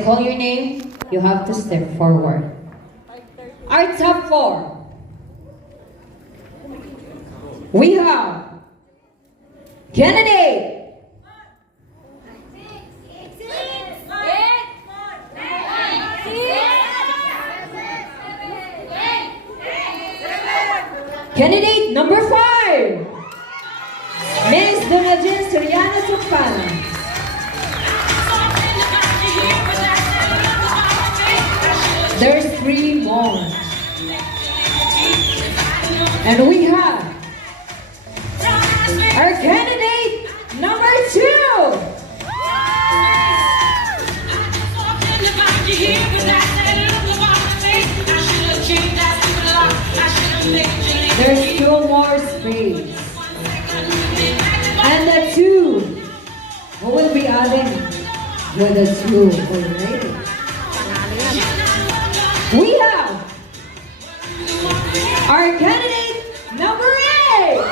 I call your name, you have to step forward. Our top 4. We have candidate candidate number 5, Ms. Donajin Soriano Sukpala. There's 3 more. And we have our candidate number 2. There's still more space. And the 2 who will be adding with the 2 already. We have our candidate number 8.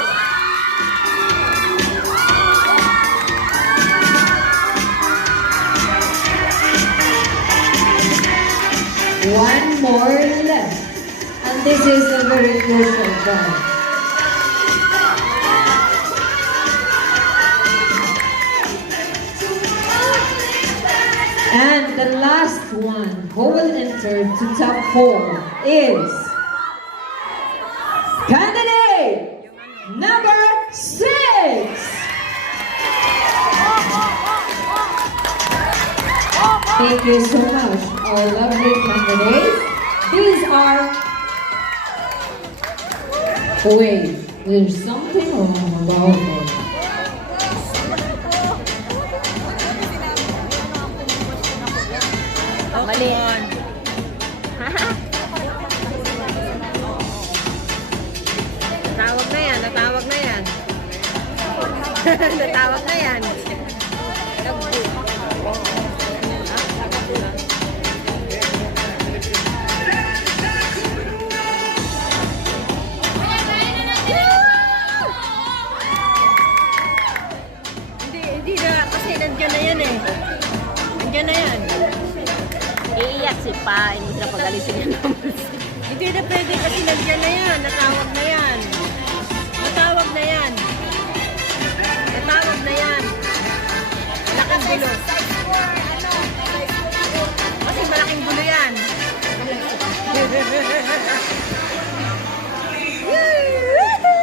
One more left. And this is a very crucial point. And the last one who will enter to top 4 is candidate number 6. Thank you so much, our lovely candidates. These are... Wait, there's something wrong about it. Mali. Natawag na yan, natawag na yan. Natawag na yan. Hindi na, kasi nandiyan na yan eh. Nandiyan na yan. Iiyak si Pa, hindi na pagalisin yan naman. Hindi na pwede kasi nandiyan na yan, natawag na yan. Natawag na yan. Natawag na yan. Malaking gulo. Kasi malaking gulo yan.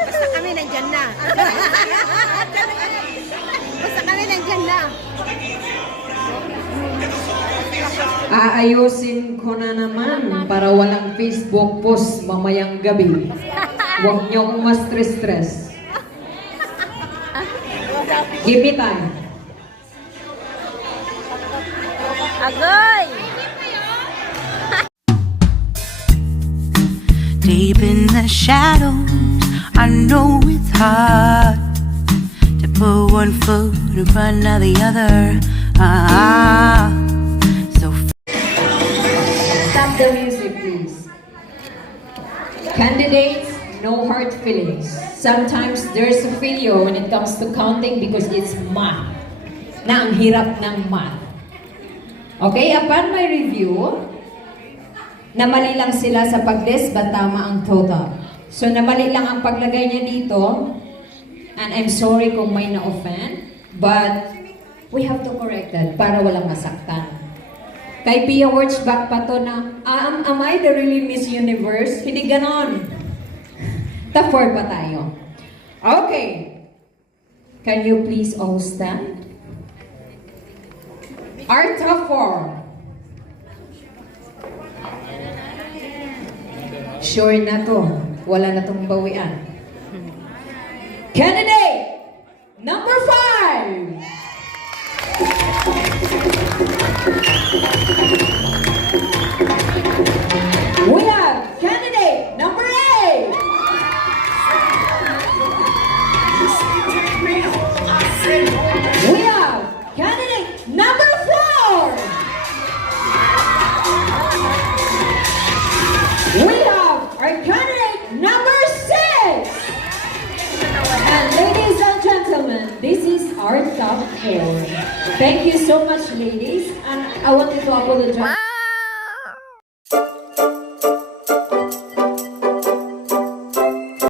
Basta kami nandiyan na. Basta kami nandiyan na. Aayusin ko na naman para walang Facebook post mamayang gabi. Huwag niyo akong ma-stress. Give me time. Agoy! Deep in the shadows, I know it's hard to put one foot in front of the other. Stop the music, please. Candidates, no hard feelings. Sometimes there's a failure when it comes to counting because it's math. Na ang hirap ng math. Okay, upon my review, namali lang sila sa pag-list, but tama ang total. So, namali lang ang paglagay niya dito. And I'm sorry kung may na-offend, but we have to correct that para walang masaktan. Kay Pia Wurtzbach pa to na, am I the really Miss Universe? Hindi ganon. Top 4 pa tayo. Okay. Can you please all stand? Our top 4. Sure na to. Wala na tong bawian. Candidate number 5. We have candidate number 8. We have candidate number 4. We have our candidate number 6. And ladies 4. Thank you so much, ladies. And I wanted to apologize.